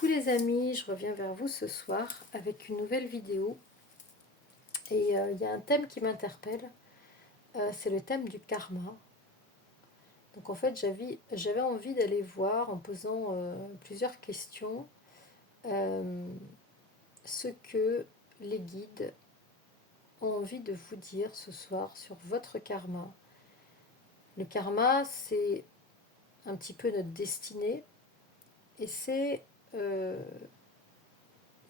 Coucou les amis, je reviens vers vous ce soir avec une nouvelle vidéo et il y a un thème qui m'interpelle, c'est le thème du karma. Donc en fait j'avais envie d'aller voir en posant plusieurs questions euh, ce que les guides ont envie de vous dire ce soir sur votre karma. Le karma, c'est un petit peu notre destinée et c'est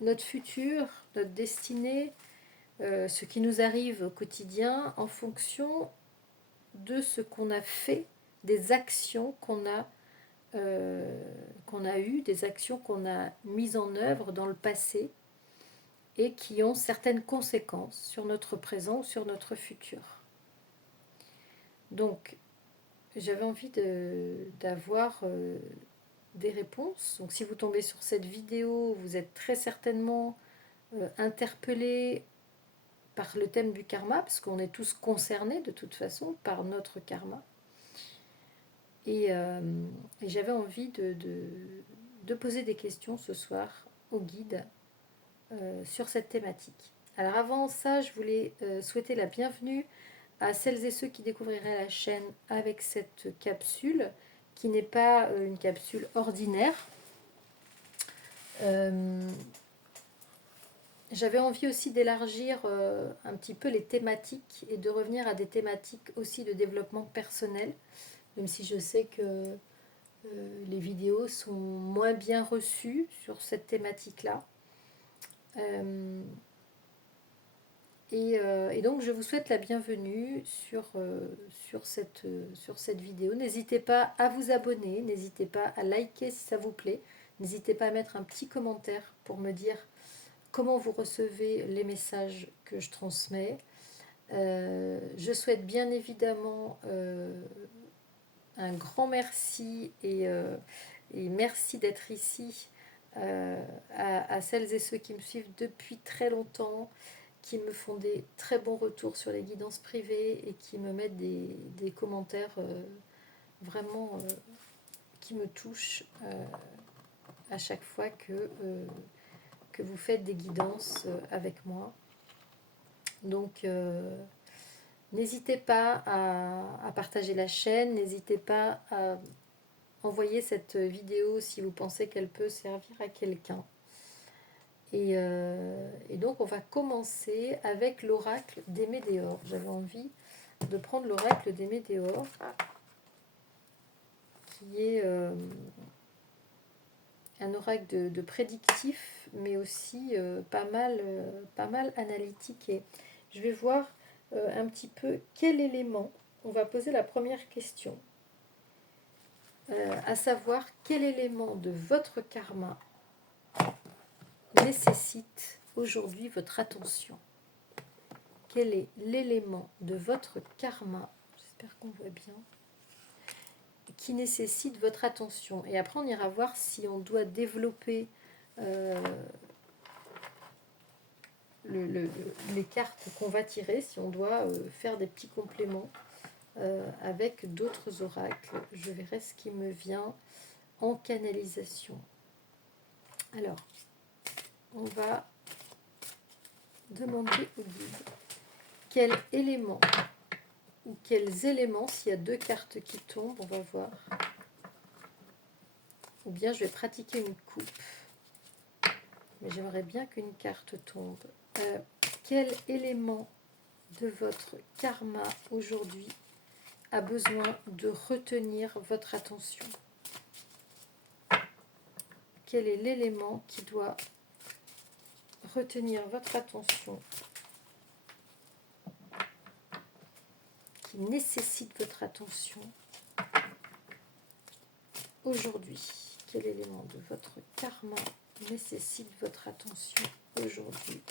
notre futur, notre destinée, ce qui nous arrive au quotidien en fonction de ce qu'on a fait, des actions qu'on a eues, des actions qu'on a mises en œuvre dans le passé et qui ont certaines conséquences sur notre présent ou sur notre futur. Donc, j'avais envie d'avoir des réponses. Donc, si vous tombez sur cette vidéo, vous êtes très certainement interpellé par le thème du karma, parce qu'on est tous concernés de toute façon par notre karma. Et j'avais envie de poser des questions ce soir au guide sur cette thématique. Alors avant ça, je voulais souhaiter la bienvenue à celles et ceux qui découvriraient la chaîne avec cette capsule, qui n'est pas une capsule ordinaire. J'avais envie aussi d'élargir un petit peu les thématiques et de revenir à des thématiques aussi de développement personnel, même si je sais que les vidéos sont moins bien reçues sur cette thématique-là. Et donc je vous souhaite la bienvenue sur cette vidéo. N'hésitez pas à vous abonner, n'hésitez pas à liker si ça vous plaît, n'hésitez pas à mettre un petit commentaire pour me dire comment vous recevez les messages que je transmets. Je souhaite bien évidemment un grand merci et merci d'être ici à celles et ceux qui me suivent depuis très longtemps, qui me font des très bons retours sur les guidances privées et qui me mettent des commentaires vraiment qui me touchent à chaque fois que vous faites des guidances avec moi. Donc n'hésitez pas à partager la chaîne, n'hésitez pas à envoyer cette vidéo si vous pensez qu'elle peut servir à quelqu'un. Et donc on va commencer avec l'oracle des Médéors. J'avais envie de prendre l'oracle des Médéors, qui est un oracle de prédictif, mais aussi pas mal analytique. Et je vais voir un petit peu quel élément. On va poser la première question, à savoir quel élément de votre karma nécessite aujourd'hui votre attention. Quel est l'élément de votre karma, j'espère qu'on voit bien, qui nécessite votre attention. Et après on ira voir si on doit développer les cartes qu'on va tirer, si on doit faire des petits compléments avec d'autres oracles. Je verrai ce qui me vient en canalisation. Alors, on va demander au guide quel élément ou quels éléments, s'il y a deux cartes qui tombent, on va voir. Ou bien je vais pratiquer une coupe. Mais j'aimerais bien qu'une carte tombe. Quel élément de votre karma aujourd'hui a besoin de retenir votre attention? Quel est l'élément qui doit retenir votre attention, qui nécessite votre attention aujourd'hui? Quel élément de votre karma nécessite votre attention aujourd'hui?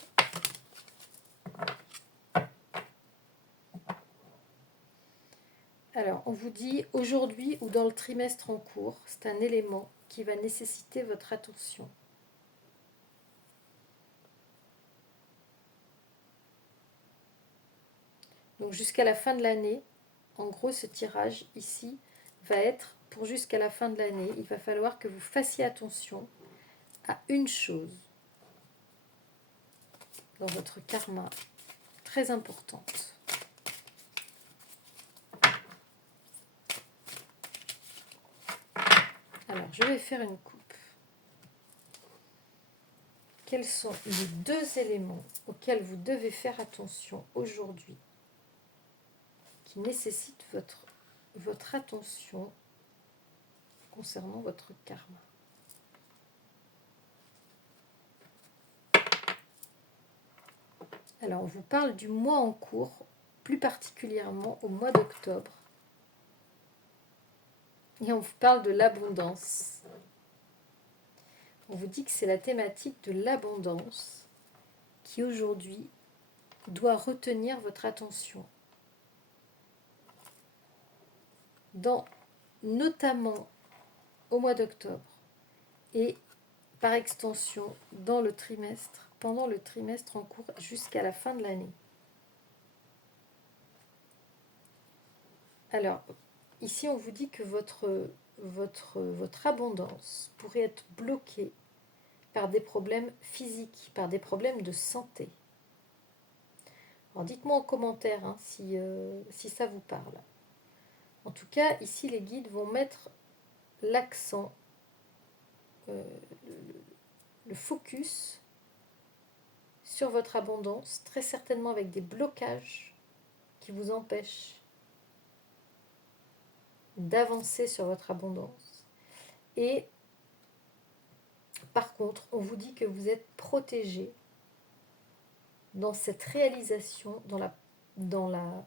Alors, on vous dit aujourd'hui ou dans le trimestre en cours, c'est un élément qui va nécessiter votre attention. Donc jusqu'à la fin de l'année, en gros ce tirage ici va être pour jusqu'à la fin de l'année. Il va falloir que vous fassiez attention à une chose dans votre karma très importante. Alors, je vais faire une coupe. Quels sont les 2 éléments auxquels vous devez faire attention aujourd'hui, qui nécessitent votre attention concernant votre karma? Alors, on vous parle du mois en cours, plus particulièrement au mois d'octobre. Et on vous parle de l'abondance. On vous dit que c'est la thématique de l'abondance qui aujourd'hui doit retenir votre attention. Notamment au mois d'octobre et par extension dans le trimestre, pendant le trimestre en cours jusqu'à la fin de l'année. Alors, ici on vous dit que votre abondance pourrait être bloquée par des problèmes physiques, par des problèmes de santé. Alors dites-moi en commentaire si ça vous parle. En tout cas, ici les guides vont mettre l'accent, le focus sur votre abondance, très certainement avec des blocages qui vous empêchent d'avancer sur votre abondance. Et par contre, on vous dit que vous êtes protégé dans cette réalisation, dans la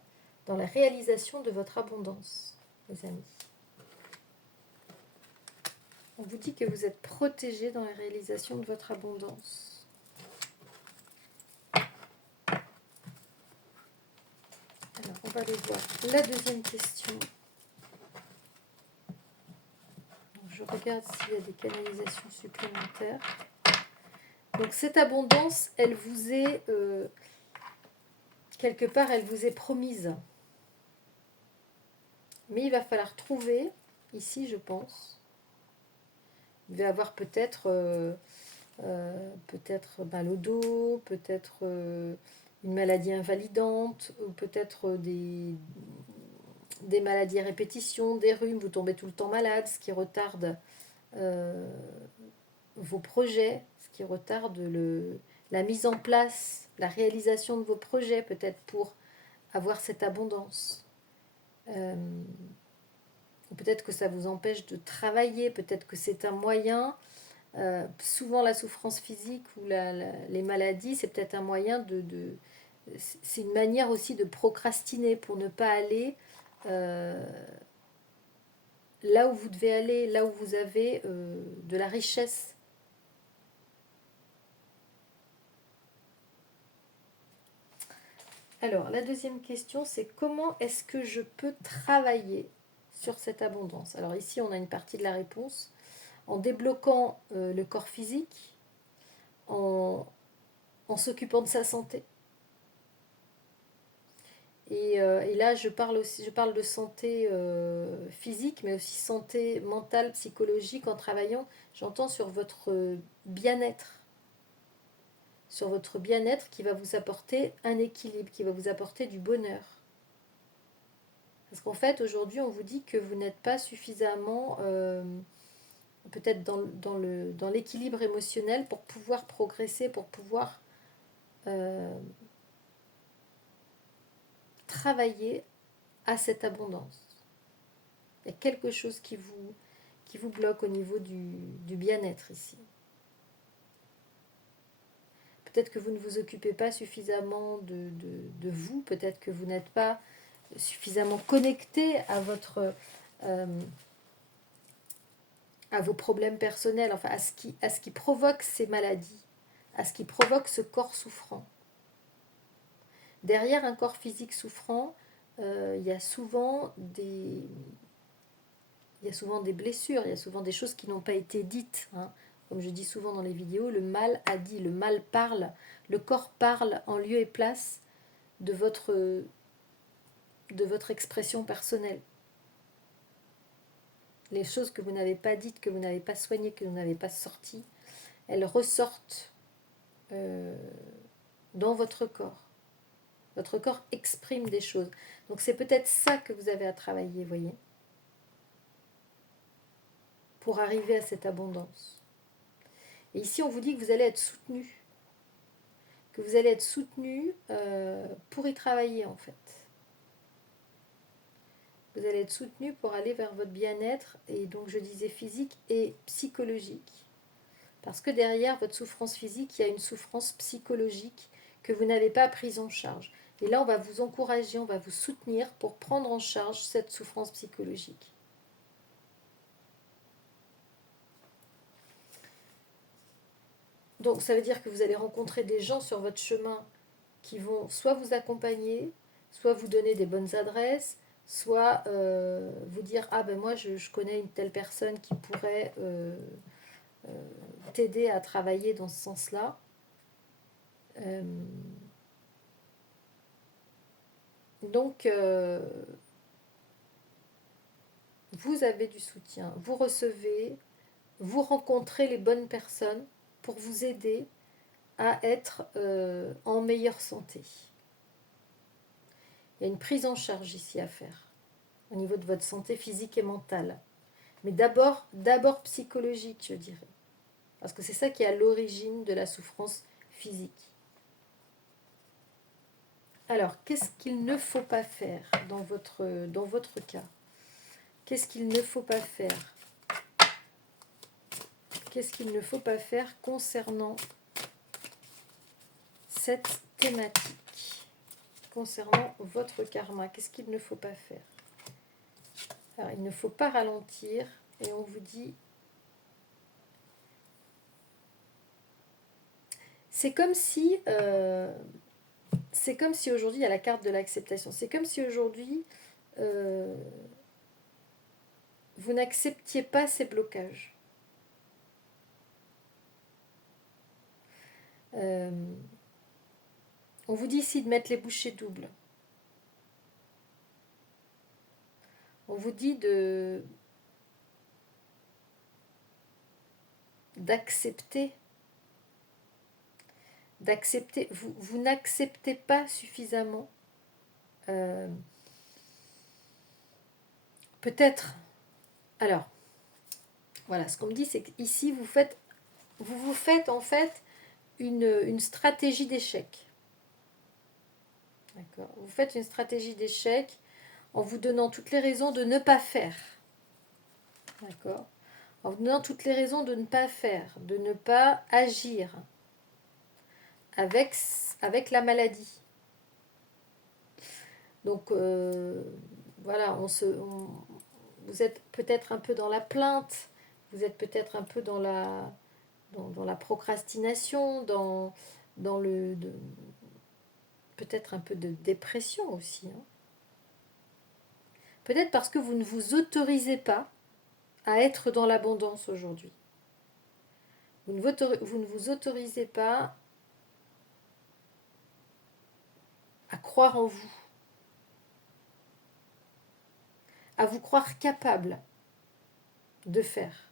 réalisation de votre abondance, les amis. On vous dit que vous êtes protégé dans la réalisation de votre abondance. Alors, on va aller voir la deuxième question. Je regarde s'il y a des canalisations supplémentaires. Donc cette abondance, elle vous est, quelque part, elle vous est promise. Mais il va falloir trouver, ici je pense, il va y avoir peut-être mal au dos, peut-être une maladie invalidante, ou peut-être des maladies à répétition, des rhumes, vous tombez tout le temps malade, ce qui retarde vos projets, ce qui retarde la mise en place, la réalisation de vos projets, peut-être pour avoir cette abondance. Peut-être que ça vous empêche de travailler, peut-être que c'est un moyen. Souvent la souffrance physique ou les maladies, c'est peut-être un moyen c'est une manière aussi de procrastiner pour ne pas aller là où vous devez aller, là où vous avez de la richesse. Alors, la deuxième question, c'est comment est-ce que je peux travailler sur cette abondance? Alors ici, on a une partie de la réponse. En débloquant le corps physique, en s'occupant de sa santé. Et là, je parle de santé physique, mais aussi santé mentale, psychologique, en travaillant, j'entends, sur votre bien-être. Sur votre bien-être qui va vous apporter un équilibre, qui va vous apporter du bonheur. Parce qu'en fait, aujourd'hui, on vous dit que vous n'êtes pas suffisamment, peut-être dans l'équilibre émotionnel pour pouvoir progresser, pour pouvoir travailler à cette abondance. Il y a quelque chose qui vous bloque au niveau du bien-être ici. Peut-être que vous ne vous occupez pas suffisamment de vous, peut-être que vous n'êtes pas suffisamment connecté à vos problèmes personnels, enfin à ce qui provoque ces maladies, à ce qui provoque ce corps souffrant. Derrière un corps physique souffrant, il y a souvent des blessures, il y a souvent des choses qui n'ont pas été dites. Comme je dis souvent dans les vidéos, le mal a dit, le mal parle, le corps parle en lieu et place de votre expression personnelle. Les choses que vous n'avez pas dites, que vous n'avez pas soignées, que vous n'avez pas sorties, elles ressortent dans votre corps. Votre corps exprime des choses. Donc c'est peut-être ça que vous avez à travailler, voyez, pour arriver à cette abondance. Et ici, on vous dit que vous allez être soutenu. Que vous allez être soutenu pour y travailler, en fait. Vous allez être soutenu pour aller vers votre bien-être, et donc je disais physique et psychologique. Parce que derrière votre souffrance physique, il y a une souffrance psychologique que vous n'avez pas prise en charge. Et là, on va vous encourager, on va vous soutenir pour prendre en charge cette souffrance psychologique. Donc ça veut dire que vous allez rencontrer des gens sur votre chemin qui vont soit vous accompagner, soit vous donner des bonnes adresses, soit vous dire ah ben moi je connais une telle personne qui pourrait t'aider à travailler dans ce sens-là. Donc vous avez du soutien, vous recevez, vous rencontrez les bonnes personnes pour vous aider à être en meilleure santé. Il y a une prise en charge ici à faire au niveau de votre santé physique et mentale. Mais d'abord psychologique, je dirais. Parce que c'est ça qui est à l'origine de la souffrance physique. Alors, qu'est-ce qu'il ne faut pas faire dans votre cas? Qu'est-ce qu'il ne faut pas faire? Qu'est-ce qu'il ne faut pas faire concernant cette thématique? Concernant votre karma, qu'est-ce qu'il ne faut pas faire? Alors, il ne faut pas ralentir, et on vous dit... C'est comme si aujourd'hui, il y a la carte de l'acceptation. C'est comme si aujourd'hui, vous n'acceptiez pas ces blocages. On vous dit ici de mettre les bouchées doubles. On vous dit d'accepter. Vous n'acceptez pas suffisamment. Peut-être. Alors, voilà, ce qu'on me dit, c'est qu'ici, vous vous faites en fait une stratégie d'échec. D'accord. Vous faites une stratégie d'échec en vous donnant toutes les raisons de ne pas faire. D'accord. En vous donnant toutes les raisons de ne pas faire, de ne pas agir avec la maladie. Donc, voilà, vous êtes peut-être un peu dans la plainte, vous êtes peut-être un peu dans la procrastination, peut-être un peu de dépression aussi. Hein. Peut-être parce que vous ne vous autorisez pas à être dans l'abondance aujourd'hui. Vous ne vous autorisez pas à croire en vous, à vous croire capable de faire.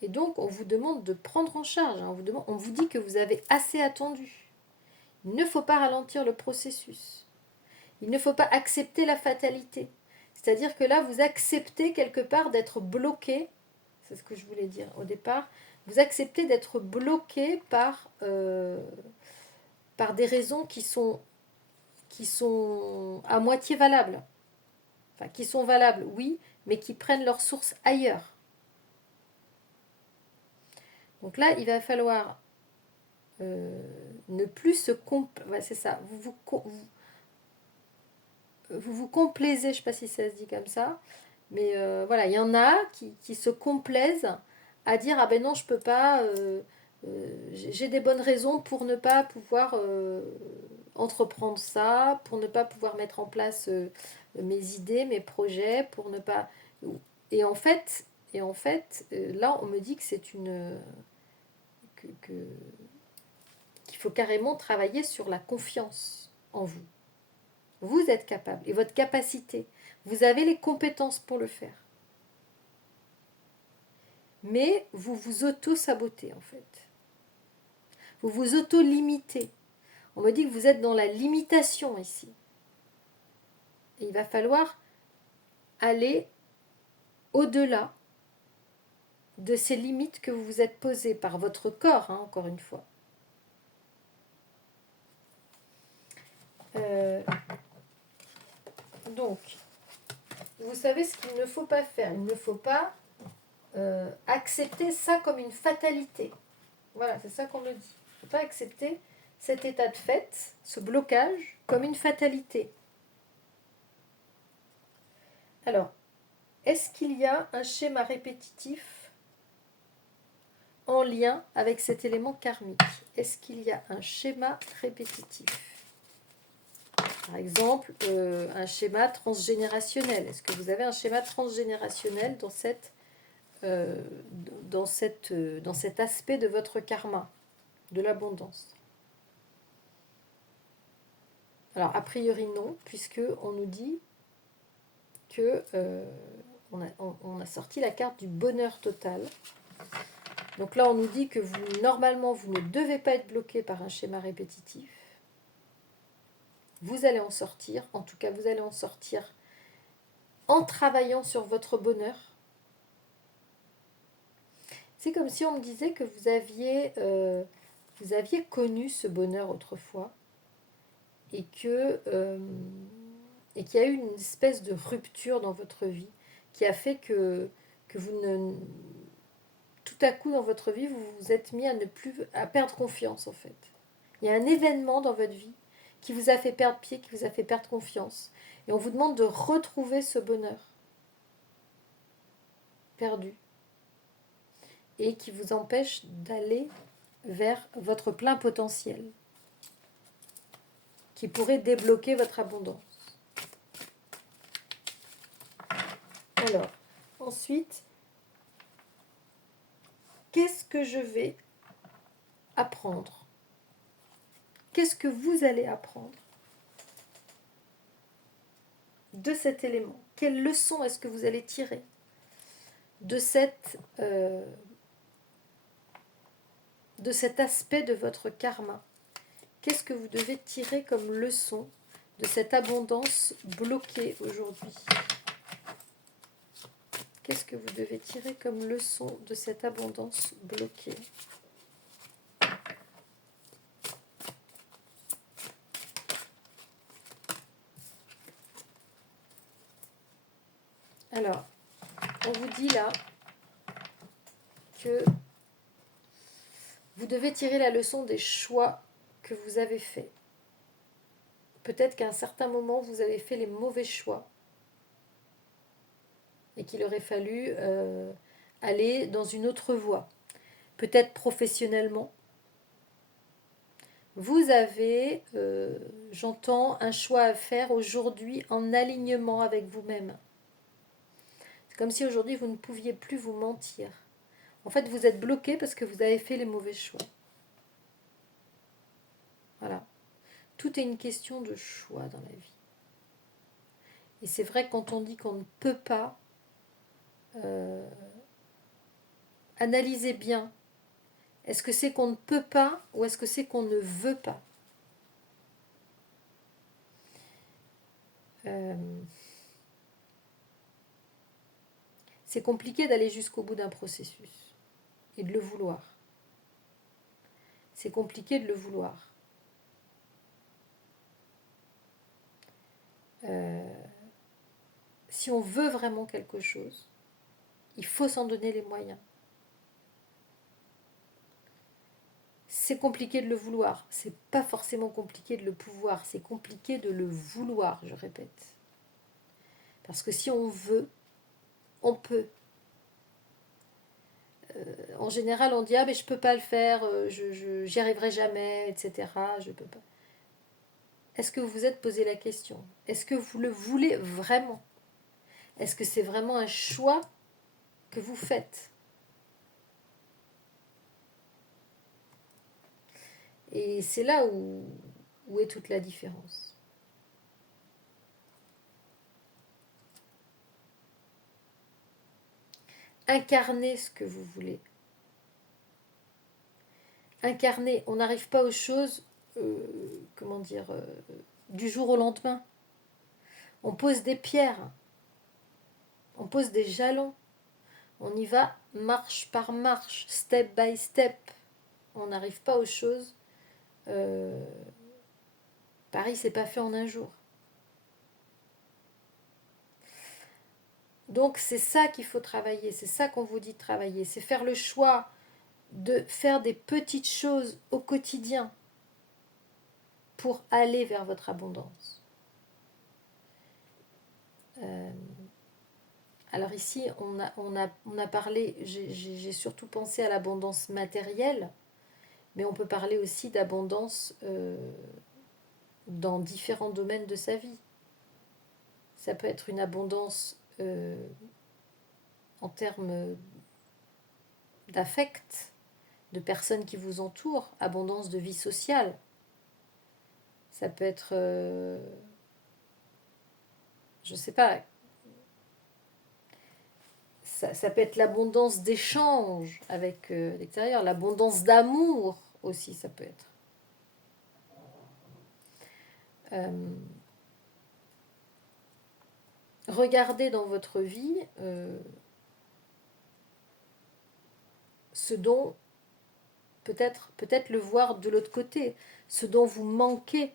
Et donc, on vous demande de prendre en charge. Hein. On vous dit que vous avez assez attendu. Il ne faut pas ralentir le processus. Il ne faut pas accepter la fatalité. C'est-à-dire que là, vous acceptez quelque part d'être bloqué. C'est ce que je voulais dire au départ. Vous acceptez d'être bloqué par des raisons qui sont à moitié valables. Enfin, qui sont valables, oui, mais qui prennent leur source ailleurs. Donc là, il va falloir ne plus se c'est ça. Vous vous complaisez, je ne sais pas si ça se dit comme ça, mais voilà, il y en a qui se complaisent à dire ah ben non, je peux pas, j'ai des bonnes raisons pour ne pas pouvoir entreprendre ça, pour ne pas pouvoir mettre en place mes idées, mes projets, pour ne pas... Et en fait, là, on me dit que c'est qu'il faut carrément travailler sur la confiance en vous. Vous êtes capable et votre capacité. Vous avez les compétences pour le faire. mais vous vous auto-sabotez en fait. Vous vous auto-limitez. On me dit que vous êtes dans la limitation ici. Et il va falloir aller au-delà de ces limites que vous vous êtes posées par votre corps, hein, encore une fois. Donc, vous savez ce qu'il ne faut pas faire. Il ne faut pas accepter ça comme une fatalité. Voilà, c'est ça qu'on me dit. Il ne faut pas accepter cet état de fait, ce blocage, comme une fatalité. Alors, est-ce qu'il y a un schéma répétitif en lien avec cet élément karmique? Est-ce qu'il y a un schéma répétitif? Par exemple, un schéma transgénérationnel. Est-ce que vous avez un schéma transgénérationnel dans cet aspect de votre karma, de l'abondance? Alors, a priori non, puisque on nous dit que on a sorti la carte du bonheur total. Donc là, on nous dit que normalement, vous ne devez pas être bloqué par un schéma répétitif. Vous allez en sortir, en tout cas, vous allez en sortir en travaillant sur votre bonheur. C'est comme si on me disait que vous aviez connu ce bonheur autrefois et qu'il y a eu une espèce de rupture dans votre vie qui a fait que vous ne... Tout à coup dans votre vie, vous vous êtes mis à perdre confiance en fait. Il y a un événement dans votre vie qui vous a fait perdre pied, qui vous a fait perdre confiance. Et on vous demande de retrouver ce bonheur perdu et qui vous empêche d'aller vers votre plein potentiel, qui pourrait débloquer votre abondance. Alors, ensuite, qu'est-ce que je vais apprendre? Qu'est-ce que vous allez apprendre de cet élément? Quelle leçon est-ce que vous allez tirer de cet aspect de votre karma? Qu'est-ce que vous devez tirer comme leçon de cette abondance bloquée aujourd'hui? Qu'est-ce que vous devez tirer comme leçon de cette abondance bloquée? Alors, on vous dit là que vous devez tirer la leçon des choix que vous avez faits. Peut-être qu'à un certain moment, vous avez fait les mauvais choix et qu'il aurait fallu aller dans une autre voie. Peut-être professionnellement. Vous avez, j'entends, un choix à faire aujourd'hui en alignement avec vous-même. C'est comme si aujourd'hui vous ne pouviez plus vous mentir. En fait, vous êtes bloqué parce que vous avez fait les mauvais choix. Voilà. Tout est une question de choix dans la vie. Et c'est vrai que quand on dit qu'on ne peut pas, analysez bien. Est-ce que c'est qu'on ne peut pas ou est-ce que c'est qu'on ne veut pas? C'est compliqué d'aller jusqu'au bout d'un processus et de le vouloir. C'est compliqué de le vouloir. Si on veut vraiment quelque chose, il faut s'en donner les moyens. C'est compliqué de le vouloir. C'est pas forcément compliqué de le pouvoir. C'est compliqué de le vouloir, je répète. Parce que si on veut, on peut. En général, on dit ah mais je peux pas le faire, j'y arriverai jamais, etc. Je peux pas. Est-ce que vous vous êtes posé la question? Est-ce que vous le voulez vraiment? Est-ce que c'est vraiment un choix que vous faites? Et c'est là où est toute la différence. incarner ce que vous voulez. Incarner, on n'arrive pas aux choses, du jour au lendemain. On pose des pierres, on pose des jalons, on y va marche par marche, step by step. On n'arrive pas aux choses. Paris, c'est pas fait en un jour. Donc c'est ça qu'il faut travailler, c'est ça qu'on vous dit de travailler, c'est faire le choix de faire des petites choses au quotidien pour aller vers votre abondance. Alors ici, on a parlé, j'ai surtout pensé à l'abondance matérielle, mais on peut parler aussi d'abondance dans différents domaines de sa vie. Ça peut être une abondance en termes d'affect, de personnes qui vous entourent, abondance de vie sociale. Ça peut être, je sais pas, ça peut être l'abondance d'échange avec l'extérieur, l'abondance d'amour aussi, ça peut être. Regardez dans votre vie ce dont peut-être le voir de l'autre côté, ce dont vous manquez.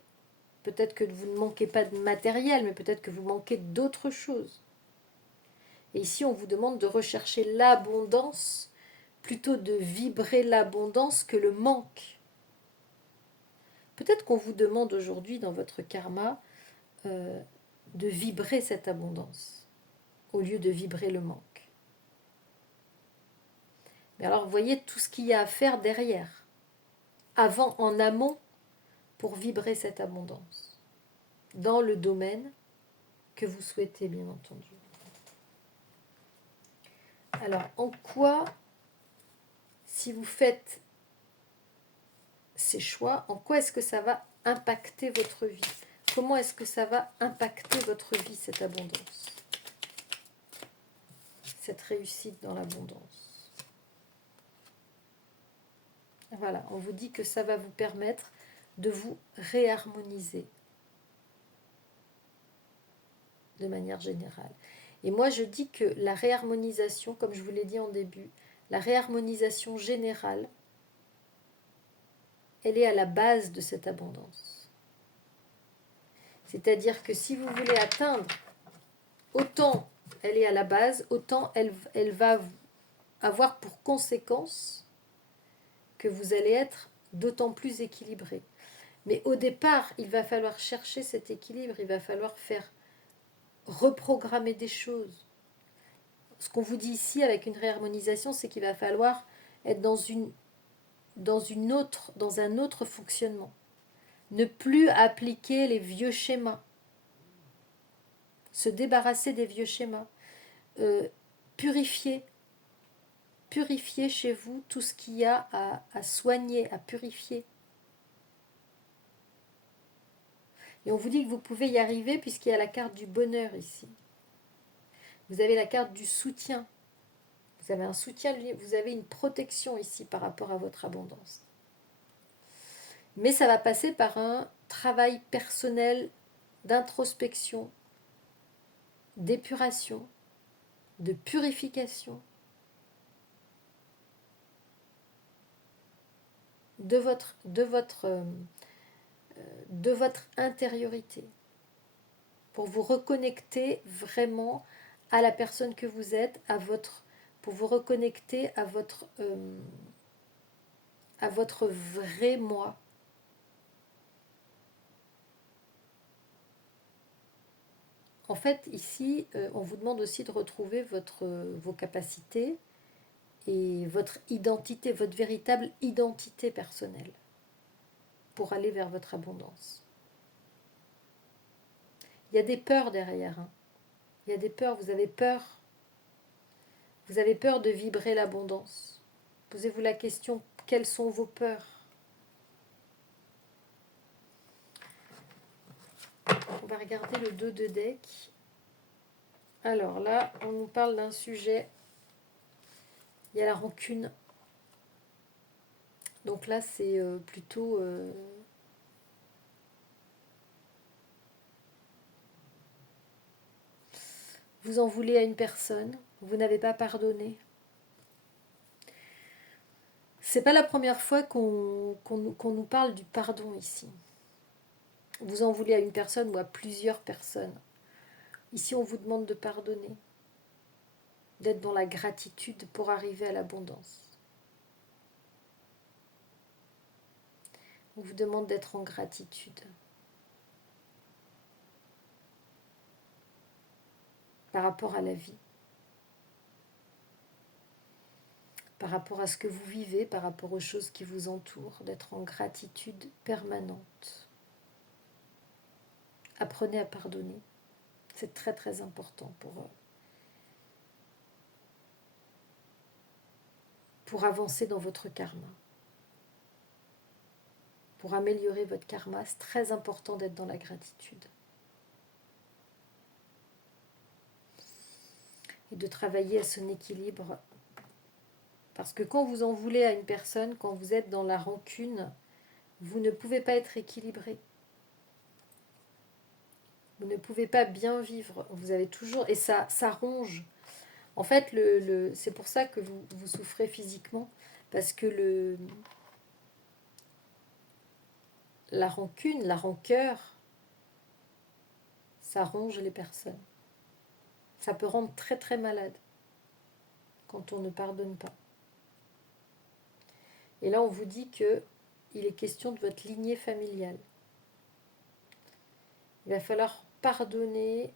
Peut-être que vous ne manquez pas de matériel, mais peut-être que vous manquez d'autres choses. Et ici, on vous demande de rechercher l'abondance, plutôt de vibrer l'abondance que le manque. Peut-être qu'on vous demande aujourd'hui, dans votre karma, de vibrer cette abondance, au lieu de vibrer le manque. Mais alors, vous voyez tout ce qu'il y a à faire derrière, avant, en amont, pour vibrer cette abondance, dans le domaine que vous souhaitez, bien entendu. Alors, en quoi, si vous faites ces choix, en quoi est-ce que ça va impacter votre vie? Comment est-ce que ça va impacter votre vie, cette abondance? Cette réussite dans l'abondance. Voilà, on vous dit que ça va vous permettre de vous réharmoniser de manière générale. Et moi, je dis que la réharmonisation, comme je vous l'ai dit en début, la réharmonisation générale, elle est à la base de cette abondance. C'est-à-dire que si vous voulez atteindre, autant elle est à la base, autant elle va avoir pour conséquence que vous allez être d'autant plus équilibré. Mais au départ, il va falloir chercher cet équilibre, il va falloir faire reprogrammer des choses. Ce qu'on vous dit ici avec une réharmonisation, c'est qu'il va falloir être dans un autre fonctionnement. Ne plus appliquer les vieux schémas. Se débarrasser des vieux schémas. Purifier chez vous tout ce qu'il y a à soigner, à purifier. Et on vous dit que vous pouvez y arriver puisqu'il y a la carte du bonheur ici. Vous avez la carte du soutien. Vous avez un soutien, vous avez une protection ici par rapport à votre abondance. Mais ça va passer par un travail personnel d'introspection, d'épuration, de purification de votre intériorité, pour vous reconnecter vraiment à la personne que vous êtes, pour vous reconnecter à votre vrai moi. En fait, ici, on vous demande aussi de retrouver vos capacités et votre identité, votre véritable identité personnelle pour aller vers votre abondance. Il y a des peurs derrière. Il y a des peurs, vous avez peur. Vous avez peur de vibrer l'abondance. Posez-vous la question, quelles sont vos peurs? On va regarder le dos de deck. Alors là, on nous parle d'un sujet Il y a la rancune. Donc là, c'est plutôt... vous en voulez à une personne, vous n'avez pas pardonné. C'est pas la première fois qu'on nous parle du pardon ici. Vous en voulez à une personne ou à plusieurs personnes. Ici, on vous demande de pardonner, d'être dans la gratitude pour arriver à l'abondance. On vous demande d'être en gratitude par rapport à la vie, par rapport à ce que vous vivez, par rapport aux choses qui vous entourent, d'être en gratitude permanente. Apprenez à pardonner. C'est très très important pour avancer dans votre karma. Pour améliorer votre karma, c'est très important d'être dans la gratitude. Et de travailler à son équilibre. Parce que quand vous en voulez à une personne, quand vous êtes dans la rancune, vous ne pouvez pas être équilibré. Vous ne pouvez pas bien vivre. Vous avez toujours... Et ça ronge. En fait, c'est pour ça que vous souffrez physiquement. Parce que la rancune, la rancœur, ça ronge les personnes. Ça peut rendre très très malade quand on ne pardonne pas. Et là, on vous dit que il est question de votre lignée familiale. Il va falloir pardonner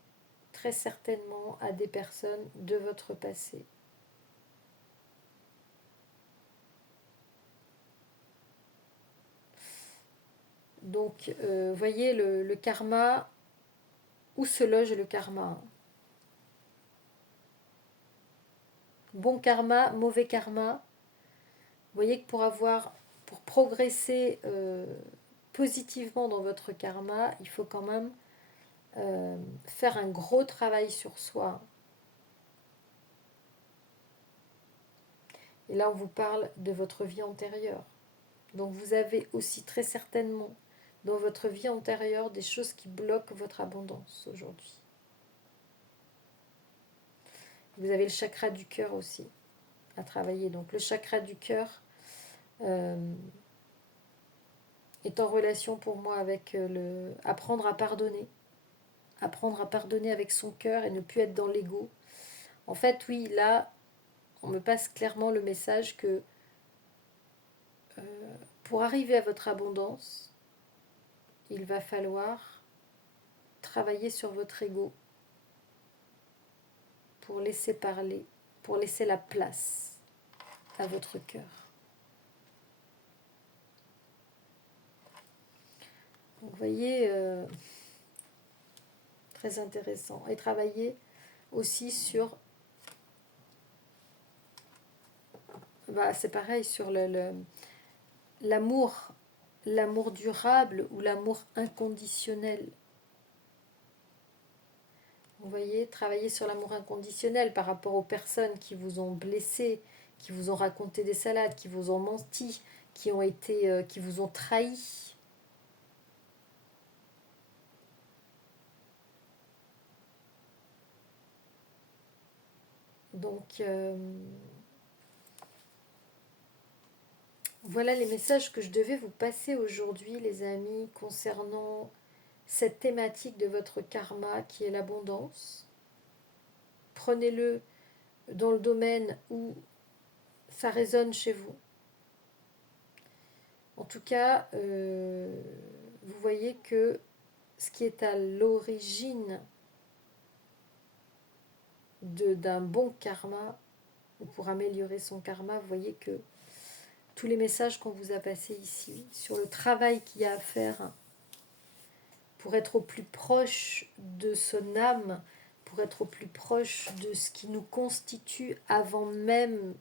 très certainement à des personnes de votre passé. Donc, voyez le karma, où se loge le karma. Bon karma, mauvais karma. Vous voyez que pour progresser positivement dans votre karma, il faut quand même faire un gros travail sur soi. Et là, on vous parle de votre vie antérieure. Donc, vous avez aussi très certainement dans votre vie antérieure des choses qui bloquent votre abondance aujourd'hui. Vous avez le chakra du cœur aussi à travailler. Donc, le chakra du cœur est en relation pour moi avec apprendre à pardonner. Apprendre à pardonner avec son cœur et ne plus être dans l'ego. En fait, oui, là, on me passe clairement le message que pour arriver à votre abondance, il va falloir travailler sur votre ego pour laisser parler, pour laisser la place à votre cœur. Donc, vous voyez, très intéressant. Et travailler aussi sur, c'est pareil, sur l'amour durable ou l'amour inconditionnel. Vous voyez, travailler sur l'amour inconditionnel par rapport aux personnes qui vous ont blessé, qui vous ont raconté des salades, qui vous ont menti, qui vous ont trahi. Donc, voilà les messages que je devais vous passer aujourd'hui, les amis, concernant cette thématique de votre karma qui est l'abondance. Prenez-le dans le domaine où ça résonne chez vous. En tout cas, vous voyez que ce qui est à l'origine d'un bon karma, ou pour améliorer son karma, vous voyez que tous les messages qu'on vous a passés ici, sur le travail qu'il y a à faire pour être au plus proche de son âme, pour être au plus proche de ce qui nous constitue avant même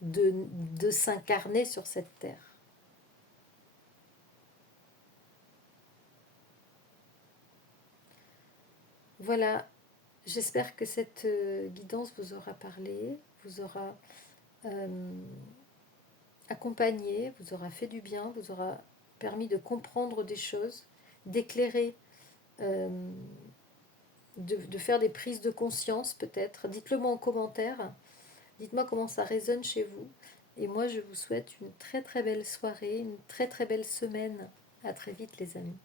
de s'incarner sur cette terre. Voilà, j'espère que cette guidance vous aura parlé, vous aura accompagné, vous aura fait du bien, vous aura permis de comprendre des choses, d'éclairer, de faire des prises de conscience peut-être. Dites-le moi en commentaire, dites-moi comment ça résonne chez vous. Et moi, je vous souhaite une très très belle soirée, une très très belle semaine. À très vite les amis.